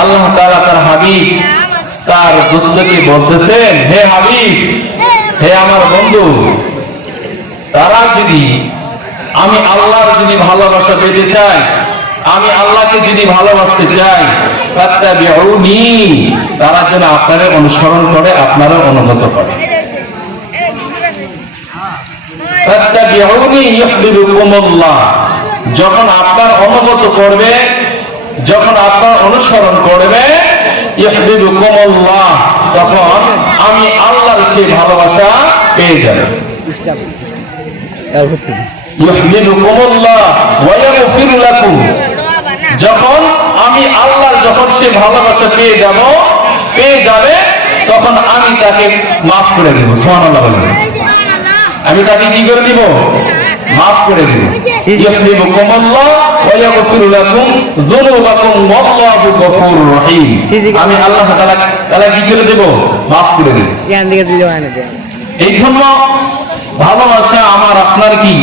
আল্লাহ তাআলা তার হাবিব তার দোস্তকে বলতেছেন, হে হাবিব, হে আমার বন্ধু, তারা যদি আমি আল্লাহর যদি ভালোবাসা পেতে চাই, আমি আল্লাহকে যদি ভালোবাসতে চাই, ফাত্তাবিউনি, তারা যেন আপনারা অনুসরণ করে, আপনারা অনুগত করে। ফাত্তাবিউনি ইউহিব্বুকুমুল্লাহ, যখন আপনার অনুগত করবে, যখন আপনার অনুসরণ করবে, ইউহিব্বুকুমুল্লাহ, তখন আমি আল্লাহর সেই ভালোবাসা পেয়ে যাব। ইউহিব্বুকুমুল্লাহ ওয়া ইয়াগফির লাকুম, যখন আমি আল্লাহর যখন সেই ভালোবাসা পেয়ে যাবে, তখন আমি তাকে মাফ করে দেব। সুবহানাল্লাহ বলেন। আমি তাকে কি করে দিব? মাফ করে দেব। ইউহিব্বুকুমুল্লাহ ওয়া ইয়াগফির লাকুম যুনুবাকুম ওয়াল্লাহু গফুরুর রহিম। আমি আল্লাহ তাআলা কি করে দেব? মাফ করে দেব। এই জন্য ভালোবাসা আমার আপনার কি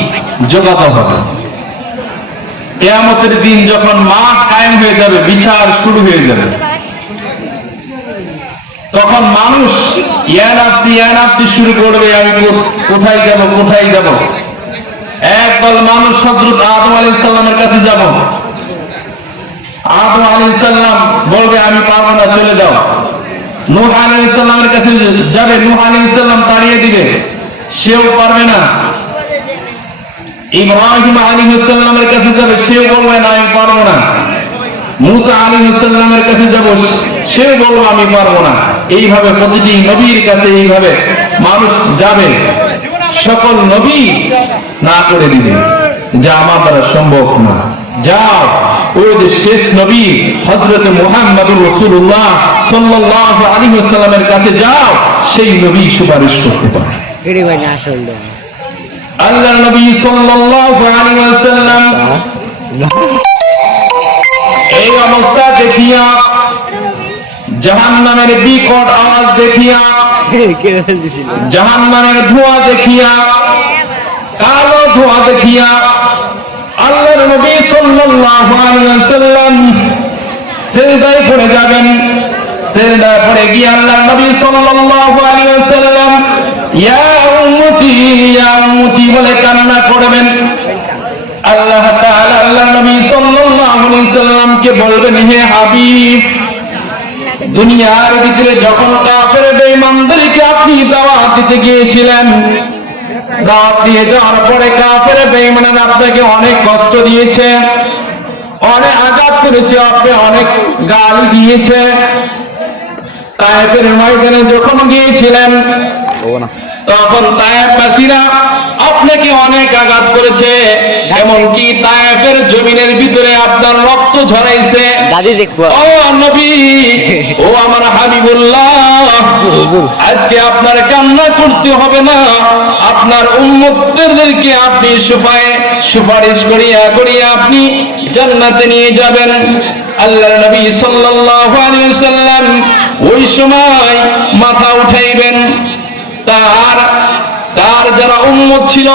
যোগাতে হবে। কিয়ামতের দিন যখন মাঠ কায়েম হয়ে যাবে, বিচার শুরু হয়ে যাবে, তখন মানুষ ইয়া নাফসি শুরু করবে, আমি কোথায় যাব। একদল মানুষ হযরত আদম আলাইহিস সালামের কাছে যাব। আদম আলাইহিস সালাম বলবে, আমি পারবো না, চলে যাও। নূহ আলাইহিস সালামের কাছে যাবে, নূহ আলাইহিস সালাম তাড়িয়ে দিবে, সেও পারবে না। ইব্রাহিম আলাইহিস সালামের কাছে যাবে, সেও বলবে না, আমি পারবো না। মুসা আলাইহিস সালামের কাছে যাব, সেও বলবে আমি পারবো না। এইভাবে প্রতিটি নবীর কাছে এইভাবে মানুষ যাবে, সকল নবী না করে দিবে, যা আমার দ্বারা সম্ভব না। যাও, ওই যে শেষ নবী হযরত মুহাম্মদুর রাসূলুল্লাহ সাল্লাল্লাহু আলাইহি ওয়াসাল্লামের কাছে যাও, সেই নবী সুপারিশ করতে পারে। আল্লাহর নবী সাল্লাল্লাহু আলাইহি ওয়াসাল্লাম এই অবস্থা দেখিয়া, জাহান্নামের বিকট আওয়াজ দেখিয়া, জাহান্নামের ধোঁয়া দেখিয়া, কালো ধোঁয়া দেখিয়া, আল্লাহর নবী সাল্লাল্লাহু আলাইহি ওয়াসাল্লাম সিজদায় পড়ে যাবেন। সিজদায় পড়ে গিয়ে আল্লাহর নবী সাল্লাল্লাহু আলাইহি ওয়াসাল্লাম ইয়া উম্মতি বলে কান্না করবেন। আল্লাহ তাআলা আল্লাহর নবী সাল্লাল্লাহু আলাইহি ওয়াসাল্লামকে বলবেন, হে হাবিব, দুনিয়ার ভিতরে যখন কাফের বেঈমানদেরকে আপনি দাওয়াত দিতে গিয়েছিলেন, দাওয়াত দিয়ে যাওয়ার পরে কাফের বেঈমানরা আপনাকে অনেক কষ্ট দিয়েছে, অনেক আঘাত করেছে, আপনি অনেক গালি দিয়েছে। তায়েফের ময়দানে যখন গিয়েছিলেন, তখন তায়েফবাসীরা আপনাকে অনেক আঘাত করেছে, এমনকি তায়েফের জমিনের ভিতরে আপনার রক্ত ঝরাইছে। ও নবী, ও আমার হাবিবুল্লাহ, আজকে আপনার কান্না করতে হবে না, আপনার উম্মতদেরকে আপনি সুপারিশ করিয়া আপনি জান্নাতে নিয়ে যাবেন। আল্লাহর নবী সাল্লাল্লাহু আলাইহি ওয়াসাল্লাম ওই সময় মাথা উঠাইবেন। তার যারা উম্মত ছিল,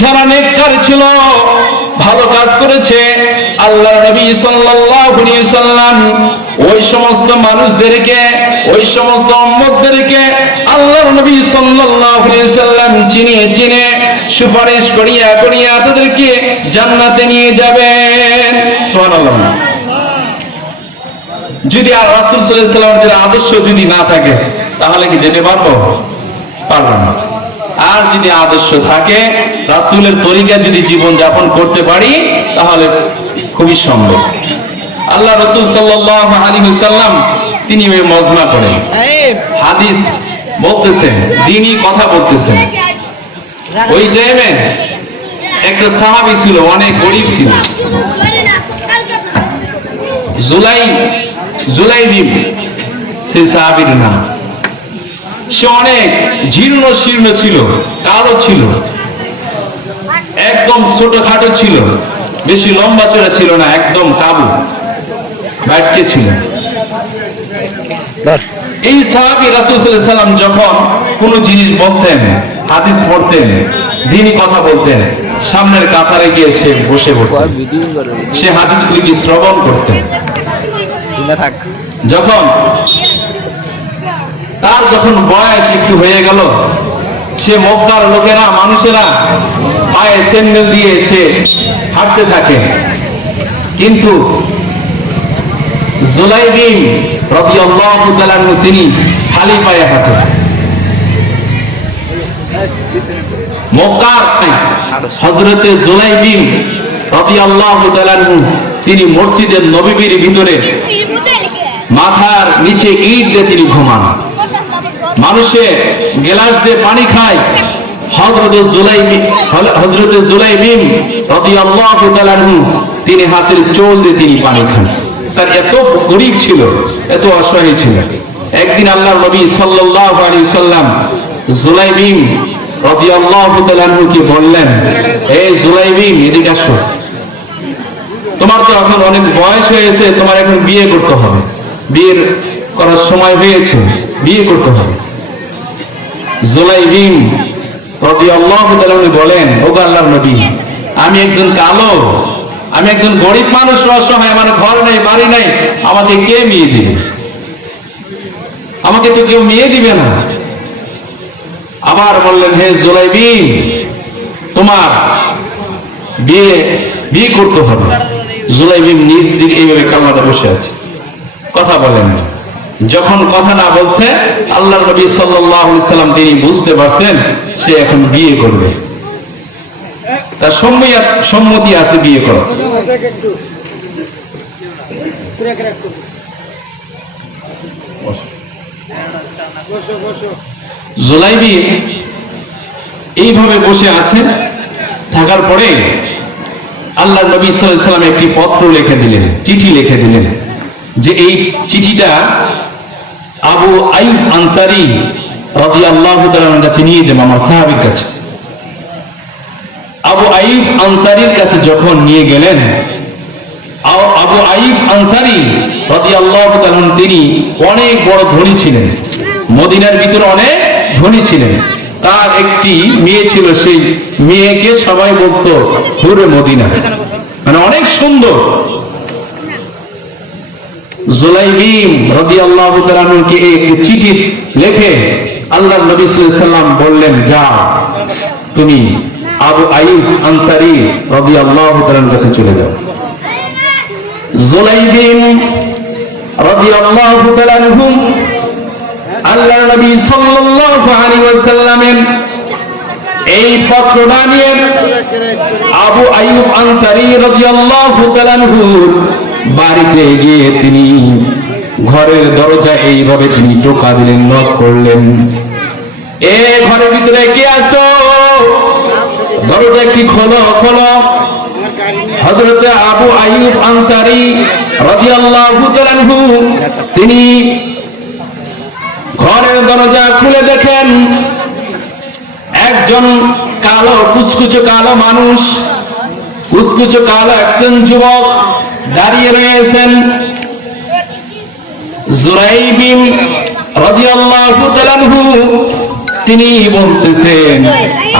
যারা নেককার ছিল, ভালো কাজ করেছে, আল্লাহর নবী সাল্লাল্লাহু আলাইহি ওয়াসাল্লাম ওই সমস্ত মানুষদেরকে, ওই সমস্ত উম্মতদেরকে আল্লাহর নবী সাল্লাল্লাহু আলাইহি ওয়াসাল্লাম চিনে সুপারিশ করিয়া তাদেরকে জান্নাতে নিয়ে যাবেন। সুবহানাল্লাহ। যদি আর রাসূল সাল্লাল্লাহু আলাইহি ওয়াসাল্লামের আদর্শ যদি না থাকে, তাহলে কি যেতে পারবো? পারবো না। আর যদি আদর্শ থাকে, রাসূলের তরিকা যদি জীবন যাপন করতে পারি, তাহলে খুবই সম্ভব। আল্লাহ রাসূল সাল্লাল্লাহু আলাইহি ওয়াসাল্লাম তিনি ওই মজমা করেন, হাদিস বলতেছেন, দ্বীনি কথা বলতেছেন। ওই টাইমে একটা সাহাবী ছিল, অনেক গরীব ছিল, জুলাইবিব সেই সাহাবীর নাম। সে অনেক জীর্ণ শীর্ণ ছিল, কালো ছিল, একদম ছোটখাটো ছিল, বেশি লম্বা চড়া ছিল না, একদম কাবু বাটকে ছিল। এই সাহাবী রাসূল সাল্লাল্লাহু আলাইহি ওয়াসাল্লাম যখন কোনো জিনিস বলতেন, হাদিস পড়তেন, দ্বীনি কথা বলতেন, সামনের কাতারে গিয়ে সে বসে পড়তেন, সে হাদিসগুলি শ্রবণ করতেন। যখন তার বয়স একটু হয়ে গেল, সে মক্কার লোকেরা মানুষেরা পায়ে স্যান্ডেল দিয়ে সে হাঁটতে থাকে, কিন্তু জুলাইবিন রাদিয়াল্লাহু তাআলা আনহু তিনি খালি পায়ে হাঁটেন। মক্কার হযরতে জুলাইবিন রাদিয়াল্লাহু তাআলা আনহু তিনি মসজিদের নববীর ভিতরে মাথার নিচে ইট দিয়ে তিনি ঘুমান। মানুষে গ্লাস দিয়ে পানি খায়, হযরতে জুলাইবিন রাদিয়াল্লাহু তাআলা আনহু তিনি হাতের চোল দিয়ে তিনি পানি খান। তার এত গরীব ছিল, এত অসহায় ছিল। একদিন আল্লাহর নবী সাল্লাল্লাহু আলাইহি ওয়াসাল্লাম জুলাইবিন রাদিয়াল্লাহু তাআলা আনহুকে বললেন, হে জুলাইবিন, এদিকে আসো, তোমার তো এখন অনেক বয়স হয়েছে, তোমার এখন বিয়ে করতে হবে, বিয়ের করার সময় হয়েছে, বিয়ে করতে হবে। জুলাইবিন রাদিয়াল্লাহু তাআলা আনহু বলেন, ও আল্লাহর নবী, আমি একজন কালো, আমি একজন গরিব মানুষ, অসহায়, আমার ঘর নেই, বাড়ি নেই, আমাকে কে মেয়ে দিবে? আমাকে তো কেউ মেয়ে দিবে না। আবার বললেন, হে জুলাইবিন, তোমার বিয়ে করতে হবে। জুলাইবিন নিজ দিকে এইভাবে কান্নাতে বসে আছে, কথা বলেন না। যখন কথা না বলছে, আল্লাহর নবী সাল্লাল্লাহু আলাইহি সাল্লাম তিনি বুঝতে পারছেন সে এখন বিয়ে করবে, তার সম্মতি আছে বিয়ে করা। জুলাইবিন এইভাবে বসে আছে, থাকার পরে আল্লাহর নবী সাল্লাল্লাহু আলাইহি সাল্লাম একটি পত্র লিখে দিলেন, চিঠি লিখে দিলেন, যে এই চিঠিটা আবু আইয়ুব আনসারী রাদিয়াল্লাহু তাআলার কাছে নিয়ে যাবেন, আমার সাহাবীর কাছে। আবু আইয়ুব আনসারীর কাছে যখন নিয়ে গেলেন, আবু আইয়ুব আনসারী রাদিয়াল্লাহু তাআলা তিনি অনেক বড় ধনী ছিলেন, মদিনার ভিতরে অনেক ধনী ছিলেন। তার একটি মেয়ে ছিল, সেই মেয়েকে সবাই বলতো হুরে মদিনা, মানে অনেক সুন্দর। জুলাইবিন রাদিয়াল্লাহু তাআলা কে একটি চিঠি লিখে আল্লাহর নবী সাল্লাল্লাহু আলাইহি সাল্লাম বললেন, যাও তুমি আবু আইয়ুব আনসারী রাদিয়াল্লাহু তাআলার কাছে চলে যাও। জুলাইবিন রাদিয়াল্লাহু তাআলা আল্লাহর নবী সাল্লাল্লাহু আলাইহি ওয়াসাল্লামের এই পত্রটা নিয়ে আবু আইয়ুব আনসারী রাদিয়াল্লাহু তাআলা বাড়িতে গিয়ে তিনি ঘরের দরজা এইভাবে তিনি টোকা দিলেন, নক করলেন, এ ঘরের ভিতরে কে আছো? দরজা কি খোলো, খোলো। হযরতে আবু আইয়ুব আনসারী রাদিয়াল্লাহু তাআলা তিনি ঘরের দরজা খুলে দেখেন একজন কালো, কুচকুচে কালো মানুষ, কুচকুচে কালো একজন যুবক দাঁড়িয়ে রয়েছেন। জুলাইবিন রাদিয়াল্লাহু তাআলা তিনি বলতেছেন,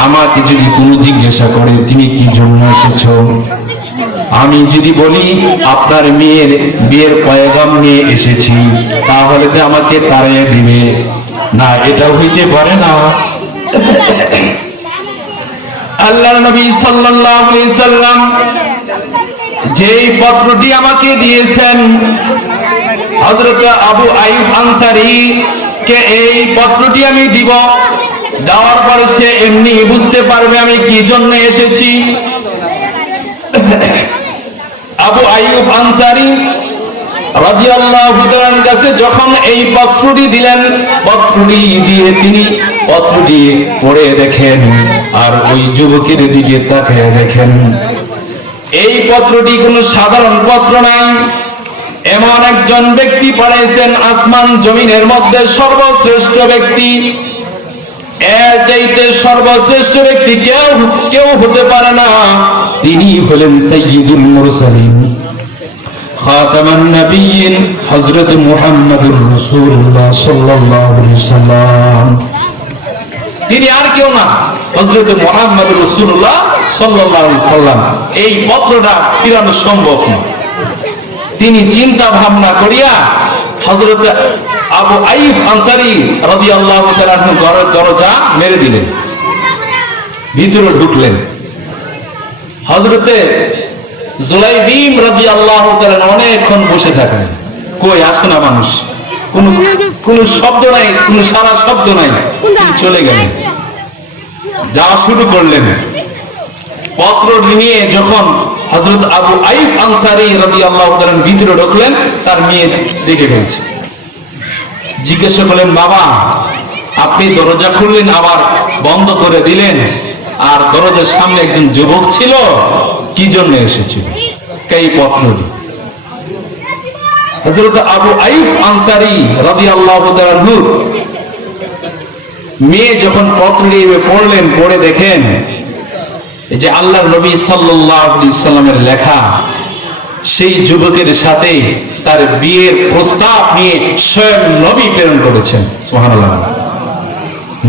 আমাকে যদি কোনো জিজ্ঞাসা করে তুমি কি জন্য এসেছো, আমি যদি বলি আপনার মেয়ের বিয়ের পয়গাম নিয়ে এসেছি, তাহলে তো আমাকে তাড়িয়ে দিবে না, এটা হইতে পারে না। আল্লাহর নবী সাল্লাল্লাহু আলাইহি সাল্লাম যেই পত্রটি আমাকে দিয়েছেন, হযরত আবু আইয়ুব আনসারী কে এই পত্রটি আমি দিব, দেওয়ার পরে সে এমনি বুঝতে পারবে আমি কি জন্য এসেছি। আবু আইয়ুব আনসারী রাদিয়াল্লাহু তাআলার কাছে যখন এই পত্রটি দিলেন, পত্রটি দিয়ে তিনি পত্রটি পড়ে দেখেন আর ওই যুবকের দিকে তাকিয়ে দেখেন, এই পত্রটি কোনো সাধারণ পত্র নয়, এমন একজন ব্যক্তি পাঠাইছেন আসমান জমিনের মধ্যে সর্বশ্রেষ্ঠ ব্যক্তি, এর চাইতে সর্বশ্রেষ্ঠ ব্যক্তি কেউ হতে পারে না, তিনি হলেন সাইয়্যিদুল মুরসালিন খাতামান নবিয়্যিন হযরত মুহাম্মদুর রাসূলুল্লাহ সাল্লাল্লাহু আলাইহি সাল্লাম। তিনি আর কেউ না, হযরত মুহাম্মদ রাসূলুল্লাহ সাল্লাল্লাহু আলাইহি সাল্লাম। এই পত্রটা ফিরানো সম্ভব না। তিনি চিন্তা ভাবনা করিয়া হযরত আবু আইয়ুব আনসারী রাদিয়াল্লাহু তাআলা দরজা মেরে দিলেন, ভিতরে ঢুকলেন। হযরতে জুলাইবিম রাদিয়াল্লাহু তাআলা অনেকক্ষণ বসে থাকলেন, কই আসে না মানুষ, কোন শব্দ নাই, কোন সারা শব্দ নাই। তিনি চলে গেলেন, যাওয়া শুরু করলেন। পত্র নিয়ে যখন হযরত আবু আইয়ুব আনসারী রাদিয়াল্লাহু তাআলা ভিতরে ঢুকলেন, তার মেয়ে দেখে ফেলছে। জিজ্ঞাসা করলেন, বাবা আপনি দরজা খুললেন আবার বন্ধ করে দিলেন, আর দরজার সামনে একজন যুবক ছিল, কি জন্য এসেছিল? এই পত্র। হযরত আবু আইয়ুব আনসারী রাদিয়াল্লাহু তাআলা মেয়ে যখন পত্র নিয়ে পড়লেন, পড়ে দেখেন এই যে আল্লাহর নবী সাল্লাল্লাহু আলাইহি সাল্লামের লেখা, সেই যুবকের সাথে তার বিয়ের প্রস্তাব নিয়ে স্বয়ং নবী প্রেরণ করেছেন। সুবহানাল্লাহ,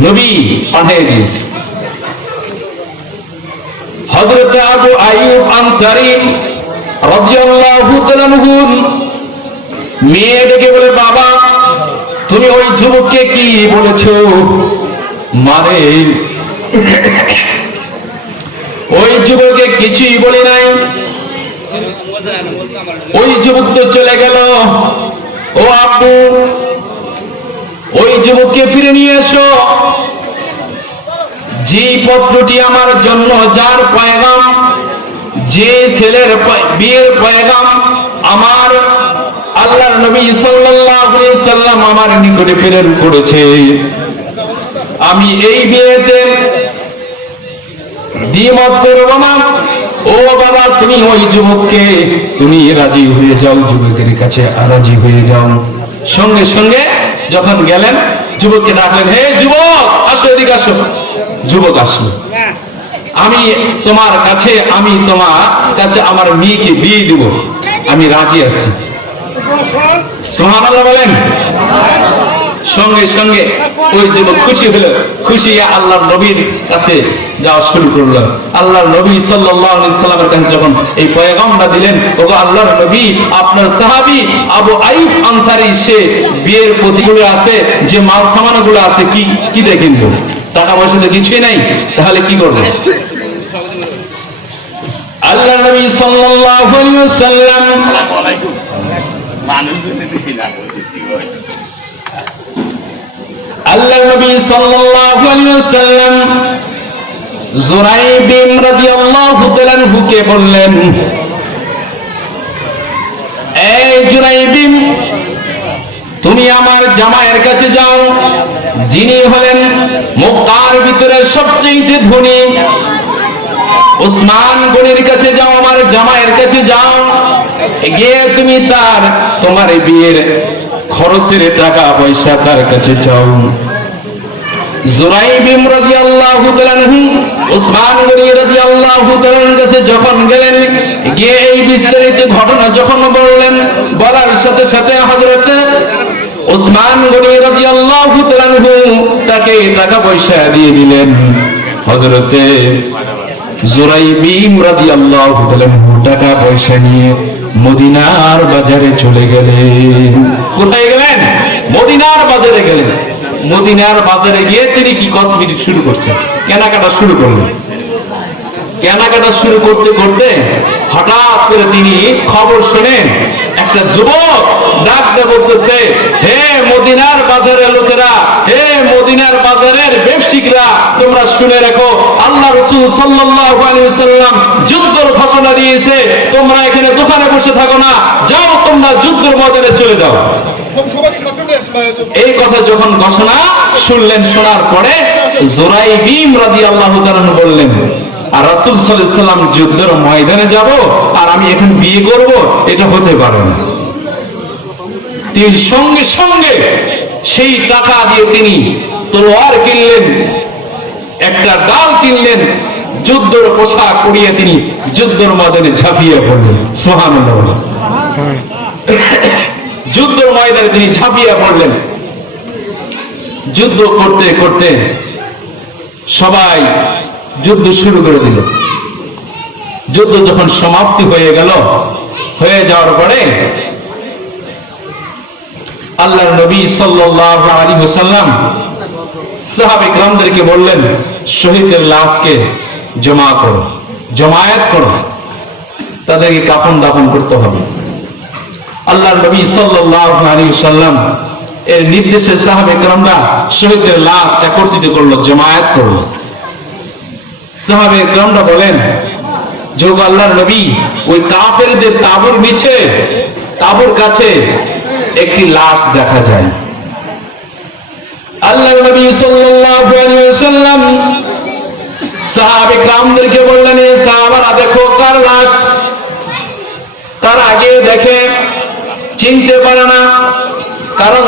নবী পাঠিয়ে দিয়েছে। হযরত আবু আইয়ুব আনসারী রাদিয়াল্লাহু তাআলা মেয়ে ডেকে বলে, বাবা তুমি ওই যুবককে কি বলেছো? মানে ওই যুবককে কিছুই বলি নাই, ওই যুবক তো চলে গেল। ও আব্বু, ওই যুবককে ফিরে নিয়ে এসো। যে পত্রটি আমার জন্য, যার পয়গাম, যে ছেলের বিয়ের পয়গাম আমার আল্লাহর নবী সাল্লাল্লাহু আলাইহি সাল্লাম আমার নিকটে প্রেরণ করেছে, আমি এই বিয়েতে দ্বিমত করব না। ও বাবা তুমি ওই যুবককে তুমি রাজি হয়ে যাও, যুবকের কাছে রাজি হয়ে যাও। সঙ্গে সঙ্গে যখন গেলেন, যুবককে ডাকলেন, হে যুবক আসো, এদিকে আসো। যুবক আসলো, আমি তোমার কাছে আমার মেয়েকে বিয়ে দিব, আমি রাজি আছি। সুবহানাল্লাহ বলেন। সঙ্গে সঙ্গে ওই যুবক খুশি হলো, খুশি আল্লাহর নবীর কাছে যাওয়া শুরু করলো। আল্লাহর নবী সাল্লাল্লাহু আলাইহি সাল্লামের কাছে যখন এই পয়গামটা দিলেন, ওগো আল্লাহর নবী, আপনার সাহাবী আবু আইয়ুব আনসারী সে বিয়ের প্রতিগুলো আছে, যে মাল সামানগুলো আছে, কি দিয়ে কিনবো? টাকা পয়সা তো কিছুই নাই, তাহলে কি করবে? আল্লাহর নবী সাল্লাল্লাহু আলাইহি ওয়াসাল্লাম আল্লাহর নবী সাল্লাল্লাহু আলাইহি ওয়াসাল্লাম জুরাইবিম রাদিয়াল্লাহু তাআলা আনহুকে বললেন, এই জুরাইবিম, তুমি আমার জামাইয়ের কাছে যাও, যিনি হলেন মক্কার ভিতরে সবচেয়ে ধনী উসমান গনির কাছে যাও, আমার জামাইয়ের কাছে যাও, গিয়ে তুমি তোমার বিয়ের খরচের টাকা পয়সা তার কাছে চাও। জুরাইবিম রাদিয়াল্লাহু তাআলা আনহু উসমান গনি রাদিয়াল্লাহু তাআলার কাছে যখন গেলেন, গিয়ে এই বিস্তারিত ঘটনা যখন বললেন, বলার সাথে সাথে হযরত উসমান গনি রাদিয়াল্লাহু তাআলা আনহু তাকে টাকা পয়সা দিয়ে দিলেন। হযরতে জুরাইবিম রাদিয়াল্লাহু তাআলা টাকা পয়সা নিয়ে মদিনার বাজারে চলে গেলেন। কোথায় গেলেন? মদিনার বাজারে গেলেন। মদিনার বাজারে গিয়ে তিনি কি কসমেটিক শুরু করছেন, কেনাকাটা শুরু করলেন। কেনাকাটা শুরু করতে করতে হঠাৎ করে তিনি খবর শুনেন, একটা যুবক ডাক দিয়ে বলতেছে, হে মদিনার বাজারের লোকেরা, হে মদিনার বাজারের ব্যবসায়ীরা, তোমরা শুনে রাখো, আল্লাহ রাসূল সাল্লাল্লাহু আলাইহি ওয়াসাল্লাম যুদ্ধের ঘোষণা দিয়েছে, তোমরা এখানে দোকানে বসে থাকো না, যাও তোমরা যুদ্ধের ময়দানে চলে যাও। এই কথা যখন ঘোষণা শুনলেন, শোনার পরে জুরাইবিম রাদিয়াল্লাহু তাআলা বললেন, আর রাসূল সাল্লাল্লাহু আলাইহি ওয়াসাল্লাম যুদ্ধের ময়দানে যাব আর আমি এখন বিয়ে করব, এটা হতে পারে না। তিনি সঙ্গে সঙ্গে সেই টাকা দিয়ে তিনি তলোয়ার কিনলেন, একটা ডাল কিনলেন, যুদ্ধের পোশাক পরিয়ে তিনি যুদ্ধের ময়দানে ঝাঁপিয়ে পড়লেন। সুবহানাল্লাহ। যুদ্ধের ময়দানে তিনি ঝাঁপিয়ে পড়লেন। যুদ্ধ করতে করতে সবাই যুদ্ধ শুরু করে দিল। যুদ্ধ যখন সমাপ্তি হয়ে গেল, হয়ে যাওয়ার পরে আল্লাহর নবী সাল্লাল্লাহু আলাইহি ওয়াসাল্লাম সাহাবে কিরামদেরকে বললেন, শহীদদের লাশকে জমা করো, জমায়েত করো, তাদেরকে কাফন দাফন করতে হবে। আল্লাহর নবী সাল্লাল্লাহু আলাইহি ওয়াসাল্লাম এর নির্দেশে সাহাবে কিরামরা শহীদদের লাশ একত্রিত করলো, জমায়েত করলো। সাহাবে কিরামরা বলেন, যোগ আল্লাহর নবী, ওই কাফেরদের তাঁবুর নিচে, তাঁবুর কাছে একটি লাশ দেখা যায়। আল্লাহর নবী সাল্লাল্লাহু আলাইহি ওয়াসাল্লাম সাহাবে কিরামদেরকে বললেন, এ সাহাবারা দেখো কার লাশ। তার আগে দেখে চিনতে পারে না, কারণ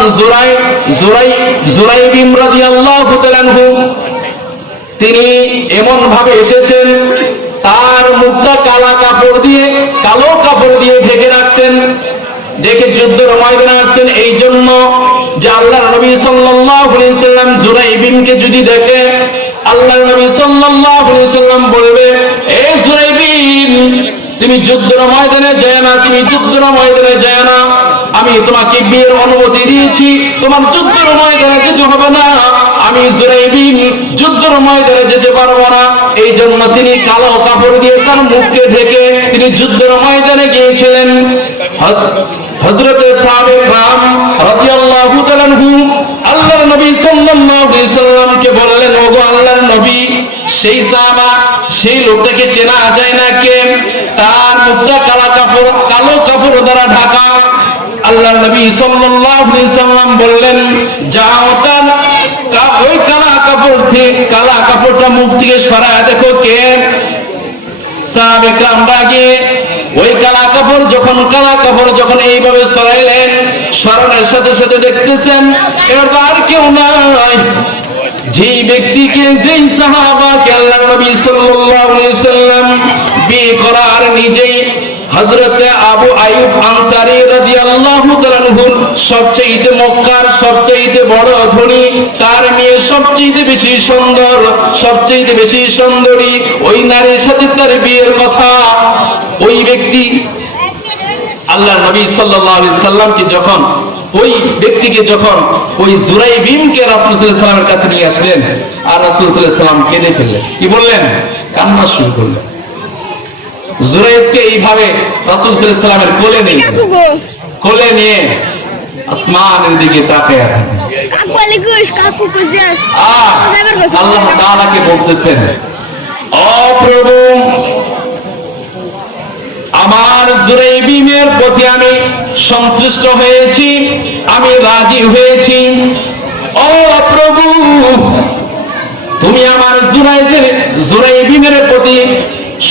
জুরাইবিম রাদিয়াল্লাহু তাআলা আনহু তিনি এমন ভাবে এসেছেন, তার মুখটা কালো কাপড় দিয়ে ঢেকে রাখছেন। দেখে যুদ্ধের ময়দানে আসছেন, এই জন্য যে আল্লাহর নবী সাল্লাল্লাহু আলাইহি ওয়াসাল্লাম জুরাইবিমকে যদি দেখে, আল্লাহর নবী সাল্লাল্লাহু আলাইহি ওয়াসাল্লাম বলবে, এ জুরাইবিম, তুমি যুদ্ধের ময়দানে যায় না, তুমি যুদ্ধের ময়দানে যায় না, আমি তোমাকে বিয়ের অনুমতি দিয়েছি, তোমার যুদ্ধের ময়দানে যেতে হবে না। আমি জুরাইবিম যুদ্ধের ময়দানে যেতে পারবো না, এই জন্য তিনি কালো কাপড় দিয়ে তার মুখকে ঢেকে তিনি যুদ্ধের ময়দানে গিয়েছিলেন। হযরত সাহাবে কিরাম রাদিয়াল্লাহু তাআলা আনহু আল্লাহর নবী সাল্লাল্লাহু আলাইহি সাল্লামকে বললেন, ওগো আল্লাহর নবী, সেই সাহাবা, সেই লোকটাকে চেনা যায় না কে? তার মুখটা কালো কাপড় দ্বারা ঢাকা। আল্লাহর নবী সাল্লাল্লাহু আলাইহি সাল্লাম বললেন, যাও তার ওই কালা কাপড়টা মুখ থেকে সরায় দেখো কে। সাহাবে কিরামরা গিয়ে ওই কালা কাপড় যখন এইভাবে সরাইলেন, সরানোর সাথে সাথে দেখতেছেন এবার আর কেউ নাই, যেই ব্যক্তিকে, যেই সাহাবাকে আল্লাহর নবী সাল্লাল্লাহু আলাইহি সাল্লাম বিয়ে করার নিজেই হযরতে আবু আইয়ুব আনসারী রাদিয়াল্লাহু তাআলা আনহুর সবচেয়ে মক্কার সবচেয়ে বড় ধনী, তার মেয়ে সবচেয়ে বেশি সুন্দর, সবচেয়ে বেশি সুন্দরী, ওই নারীর সাথে তার বিয়ের কথা। ওই ব্যক্তি আল্লাহর নবী সাল্লাল্লাহু আলাইহি সাল্লামকে যখন ওই ব্যক্তিকে যখন ওই জুরাইবিমকে রাসূল সাল্লাল্লাহু আলাইহি সাল্লামের কাছে নিয়ে আসলেন, আর রাসূল সাল্লাল্লাহু আলাইহি সাল্লাম কেঁদে ফেললেন। কি বললেন? কান্না শুরু করলেন। জুরাইজকে এইভাবে রাসূল সাল্লাল্লাহু আলাইহি সাল্লামের কোলে নিয়ে আসমানের দিকে তাকিয়ে থাকেন। আল্লাহ তাআলাকে বলতেছেন, ও প্রভু, আমার জুরাইবিমের প্রতি আমি সন্তুষ্ট হয়েছি, আমি রাজি হয়েছি। ও প্রভু, তুমি আমার জুরাইবিমের প্রতি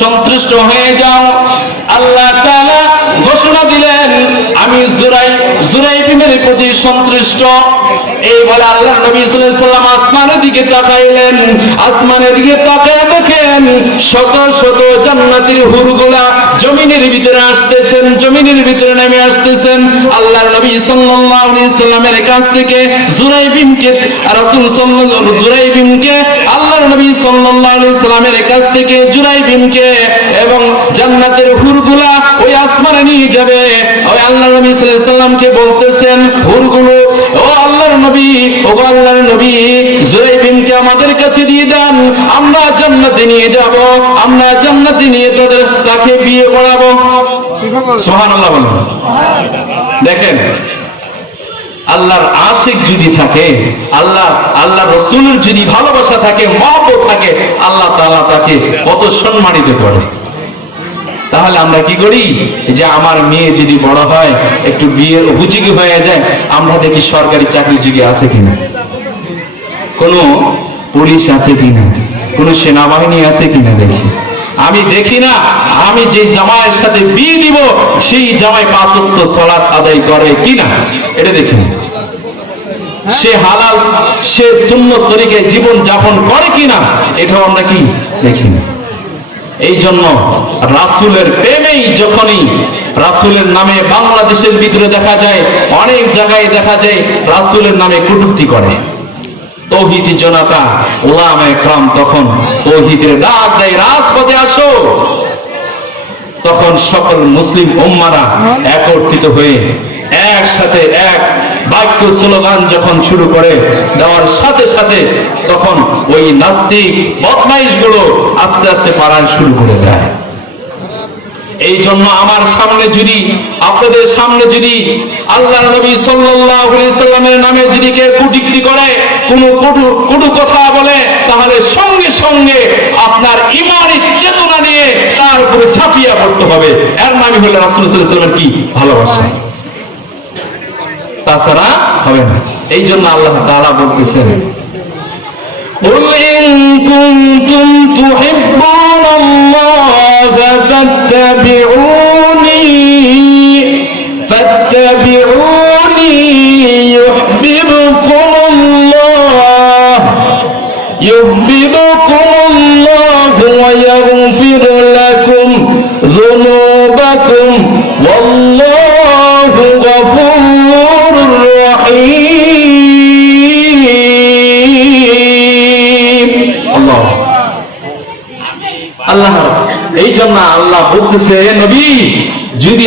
সন্তুষ্ট হয়ে যাও। আল্লাহ তাআলা ঘোষণা দিলেন, আমি জুরাইবিমের প্রতি সন্তুষ্ট। এই বলে আল্লাহর নবী সাল্লাল্লাহু আলাইহি সাল্লাম আসমানের দিকে তাকাইলেন। আসমানের দিকে তাকায় দেখেন শত শত জান্নাতের হুরগুলা জমিনের ভিতরে আসতেছেন, জমিনের ভিতরে নেমে আসতেছেন। আল্লাহর নবী সাল্লাল্লাহু আলাইহি সাল্লামের কাছ থেকে জুরাইবিমকে আল্লাহর নবী সাল্লাল্লাহু আলাইহি সাল্লামের কাছ থেকে জুরাইবিমকে এবং জান্নাতের হুরগুলা ওই আসমানে নিয়ে যাবে। ওই আল্লাহর নবী সাল্লাল্লাহু আলাইহি সাল্লামকে বলতেছেন, হুরগুলো, ও আল্লাহর নবী, ও আল্লাহর নবী, জুরাইবিমকে আমাদের কাছে দিয়ে দেন, আমরা জান্নাতে নিয়ে যাব, আমরা জান্নাতে নিয়ে তাকে বিয়ে করাবো। সুবহানাল্লাহ বলেন। দেখেন, আল্লাহর আশিক যদি থাকে, আল্লাহ রাসূলের যদি ভালোবাসা থাকে, মহব্বত থাকে, আল্লাহ তাআলা তাকে কত সম্মানিত করে। তাহলে আমরা কি করি, যে আমার মেয়ে যদি বড় হয়, একটু বিয়ের উপযোগী হয়ে যায়, আমরা দেখি সরকারি চাকরিজীবী আছে কিনা, কোন পুলিশ আছে কিনা, কোন সেনাবাহিনী আছে কিনা দেখি। আমি দেখি না, আমি যে জামাইয়ের সাথে বিয়ে দিব সেই জামাই 5 ওয়াক্ত সালাত আদায় করে কিনা, এটা দেখি। সে হালাল, সে সুন্নত তরিকায় জীবন যাপন করে কিনা, এটাও আমরা কি দেখি না। এই জন্য রাসূলের প্রেমেই, যখনই রাসূলের নামে বাংলাদেশের ভিতরে দেখা যায়, অনেক জায়গায় দেখা যায় রাসূলের নামে কটূক্তি করে। তৌহিদি জনতা উলামায়ে কেরাম তখন তৌহিদের ডাক দেয়, রাজপথে আসো। তখন সকল মুসলিম উম্মারা একত্রিত হয়ে একসাথে এক বাক্য স্লোগান যখন শুরু করে দেওয়ার সাথে সাথে তখন ওই নাস্তিক বদমাইশগুলো আস্তে আস্তে পালানো শুরু করে দেয়। এই জন্য আমার সামনে যদি, আপনাদের সামনে যদি আল্লাহ নবী সাল্লাল্লাহু আলাইহি সাল্লামের নামে যদি কেউ কটূক্তি করে, কোনো কটু কথা বলে, তাহলে সঙ্গে সঙ্গে আপনার ঈমানি চেতনা নিয়ে তার উপরে ঝাঁপিয়ে পড়তে হবে। এর নামই হলো রাসূল সাল্লাল্লাহু আলাইহি ওয়াসাল্লামের কি ভালোবাসা, তাছাড়া হবে না। এই জন্য আল্লাহ তাআলা বলতেছেন, قل إن كنتم تحبون الله فاتبعوني يحببكم الله ويغفر لكم ذنوبكم والله غفور رحيم। আল্লাহ এই জন্য আল্লাহ বলতেছে, নবী যদি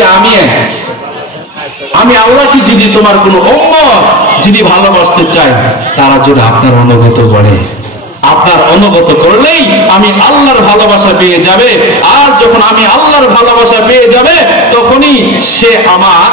আমি আল্লাহকে যদি তোমার কোন উম্মত যদি ভালোবাসতে চাই, তারা যদি আপনার অনুগত করে, আপনার অনুগত করলেই আমি আল্লাহর ভালোবাসা পেয়ে যাবে। আর যখন আমি আল্লাহর ভালোবাসা পেয়ে যাবে, তখনই সে আমার